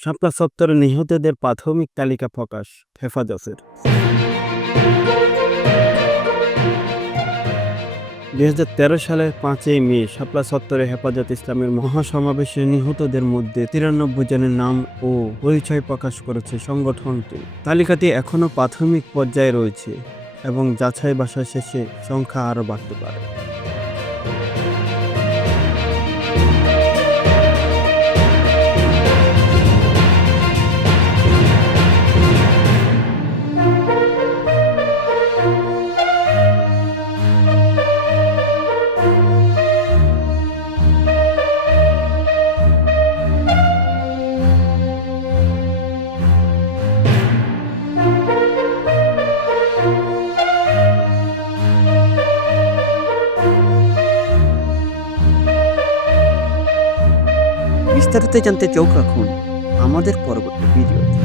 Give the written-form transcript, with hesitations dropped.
শাপলা চত্বরে নিহতদের প্রাথমিক তালিকা প্রকাশ হেফাজতের। 2013 সালের 5ই মে শাপলা চত্বরে হেফাজত ইসলামের মহাসমাবেশে নিহতদের মধ্যে 93 জনের নাম ও পরিচয় প্রকাশ করেছে সংগঠনটি। তালিকাটি এখনও প্রাথমিক পর্যায়ে রয়েছে এবং যাচাই বাছাই শেষে সংখ্যা আরও বাড়তে পারে। বিস্তারিত জানতে চোখ রাখুন আমাদের পরবর্তী ভিডিওতে।